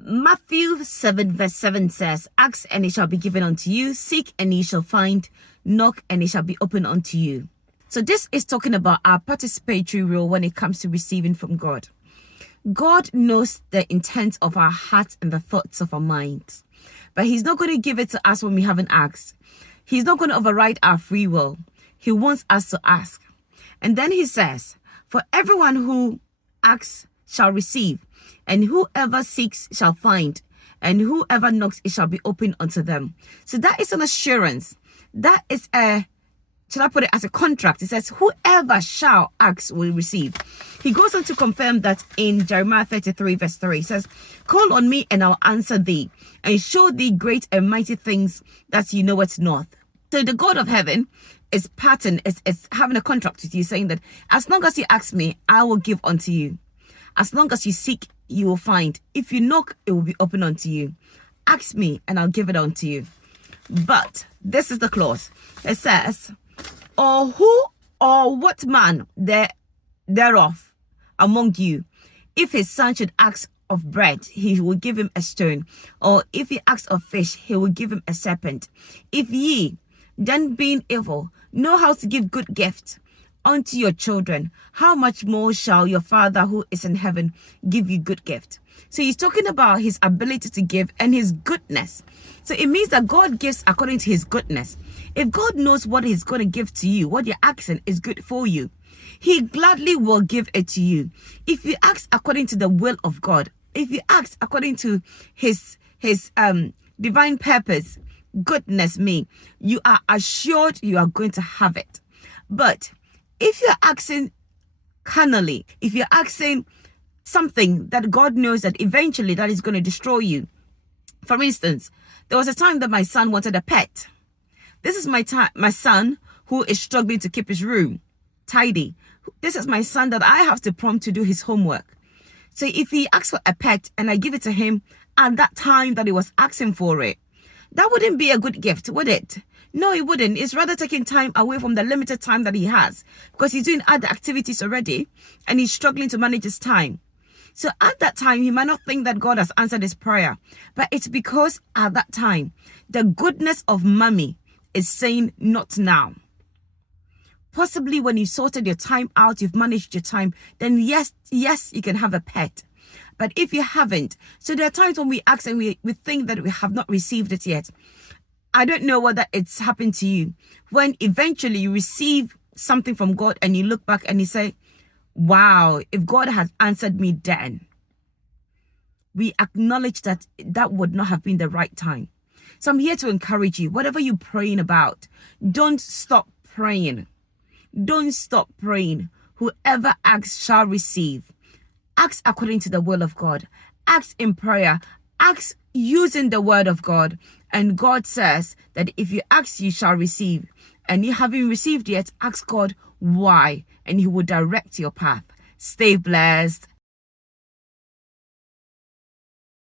Matthew 7 verse 7 says, ask and it shall be given unto you, seek and ye shall find, knock and it shall be opened unto you. So this is talking about our participatory role when it comes to receiving from God. God knows the intent of our hearts and the thoughts of our minds, but he's not going to give it to us when we haven't asked. He's not going to override our free will. He wants us to ask. And then he says, for everyone who asks shall receive, and whoever seeks shall find, and whoever knocks it shall be opened unto them. So that is an assurance. That is should I put it as a contract? It says, whoever shall ask will receive. He goes on to confirm that in Jeremiah 33 verse 3. It says, call on me and I'll answer thee, and show thee great and mighty things that you know it not. So the God of heaven is having a contract with you, saying that as long as you ask me, I will give unto you. As long as you seek, you will find. If you knock, it will be open unto you. Ask me and I'll give it unto you. But this is the clause. It says, or who or what man thereof among you, if his son should ask of bread, he will give him a stone, or if he asks of fish, he will give him a serpent. If ye, then being evil, know how to give good gifts unto your children, how much more shall your Father who is in heaven give you good gift? So he's talking about his ability to give and his goodness. So it means that God gives according to his goodness. If God knows what he's going to give to you, what you're asking is good for you, he gladly will give it to you. If you ask according to the will of God, if you ask according to his divine purpose, goodness me, you are assured you are going to have it. But if you're asking carnally, if you're asking something that God knows that eventually that is going to destroy you. For instance, there was a time that my son wanted a pet. This is my son who is struggling to keep his room tidy. This is my son that I have to prompt to do his homework. So if he asks for a pet and I give it to him at that time that he was asking for it, that wouldn't be a good gift, would it? No, it wouldn't. It's rather taking time away from the limited time that he has, because he's doing other activities already and he's struggling to manage his time. So at that time, he might not think that God has answered his prayer, but it's because at that time, the goodness of mommy is saying not now. Possibly when you sorted your time out, you've managed your time, then yes, you can have a pet. But if you haven't, so there are times when we ask and we think that we have not received it yet. I don't know whether it's happened to you. When eventually you receive something from God and you look back and you say, wow, if God had answered me then, we acknowledge that that would not have been the right time. So I'm here to encourage you, whatever you're praying about, don't stop praying. Don't stop praying. Whoever asks shall receive. Ask according to the will of God. Ask in prayer. Ask using the word of God. And God says that if you ask, you shall receive. And you haven't received yet, ask God why. And he will direct your path. Stay blessed.